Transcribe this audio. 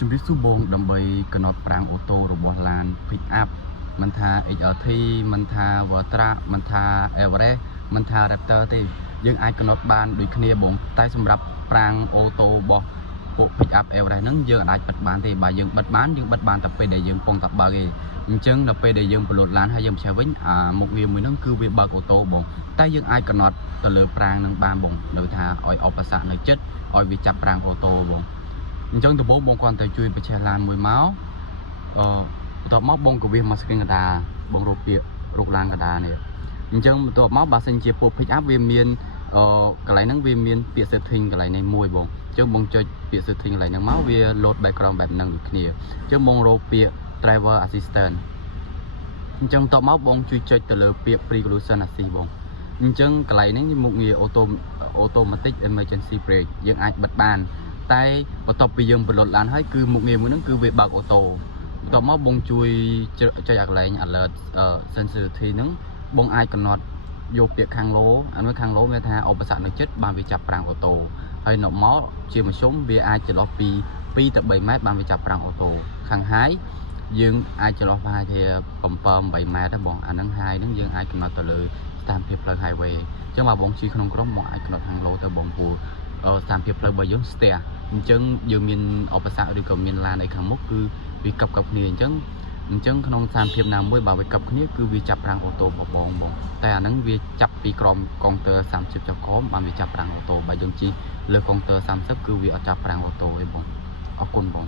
ជំរាបសួរបងដើម្បីកំណត់ប្រាំងអូតូរបស់ឡាន Pick up មិនថា XLT មិនថា Vertra មិនថា Everest មិនថា Raptor ទេយើងអាចកំណត់បានដូចគ្នាបងតែសម្រាប់ប្រាំងអូតូរបស់ពួក Pick up Everest ហ្នឹងយើងអាចបិទបានទេបើយើងបិទបានតែពេលដែលយើងពងតែបើកទេអញ្ចឹងដល់ពេលដែលយើងប្លូតឡានហើយយើងបញ្ឆេះវិញមុខងារមួយហ្នឹងគឺវាបើកអូតូបងតែយើងអាចកំណត់ទៅលើប្រាំងហ្នឹងបានបងនៅថាឲ្យឧបសគ្គនៅចិត្តឲ្យវាចាប់ប្រាំងអូតូបងអញ្ចឹងដំបូងបងគាត់ទៅជួយបញ្ឆេះឡានមួយមកបន្ទាប់មកបងក៏វាមកស្គ្រីនកដាបងរកពាក្យរកឡានកដានេះអញ្ចឹងបន្ទាប់មកបើសិនជាពួក Pick up វាមានកន្លែងហ្នឹងវាមានពាក្យ setting កន្លែងនេះមួយបងអញ្ចឹងបងចុចពាក្យ setting កន្លែងហ្នឹងមកវា load background បែបហ្នឹងដូចគ្នាអញ្ចឹងបងរកពាក្យ driver assistant អញ្ចឹងបន្ទាប់មកបងជួយចុចទៅលើពាក្យ preclusion assist បងអញ្ចឹងកន្លែងនេះមុខងារ automatic emergency brake យើងអាចបិទបានតែបន្ទាប់ពីយើងបលត់ឡានហើយគឺមុខងារមួយហ្នឹងគឺវាបើកអូតូបន្ទាប់មកបងជួយចុចអាកន្លែង alert sensitivity ហ្នឹងបងអាចកំណត់យកពាក្យខាងលោអានោះខាងលោមានថាឧបសគ្គនៅចិត្តបានវាចាប់ប្រាំងអូតូហើយនៅមកជាមធ្យមវាអាចចន្លោះពី2ទៅ3ម៉ែត្របានវាចាប់ប្រាំងអូតូខាង high យើងអាចចន្លោះប្រហែលជា7 8ម៉ែត្របងអាហ្នឹង high ហ្នឹងយើងអាចកំណត់ទៅលើស្ថានភាពផ្លូវ highway អញ្ចឹងបើបងជិះក្នុងក្រុងបងអាចកំណត់ខាងលោទៅបងព្រោះស្ថានភាពផ្លូវរបស់យើងស្ទះអញ្ចឹងយើងមានឧបសគ្គឬក៏មានឡានអីខាងមុខគឺវាកັບគ្នាអញ្ចឹងក្នុងស្ថានភាពណាមួយបើវាកັບគ្នាគឺវាចាប់ប្រាំងអូតូបងតែអាហ្នឹងវាចាប់ពីក្រោមកុងទ័រ30ចុះក្រោមបានវាចាប់ប្រាំងអូតូបើយើងជិះលើកុងទ័រ30គឺវាអត់ចាប់ប្រាំងអូតូទេបងអរគុណបង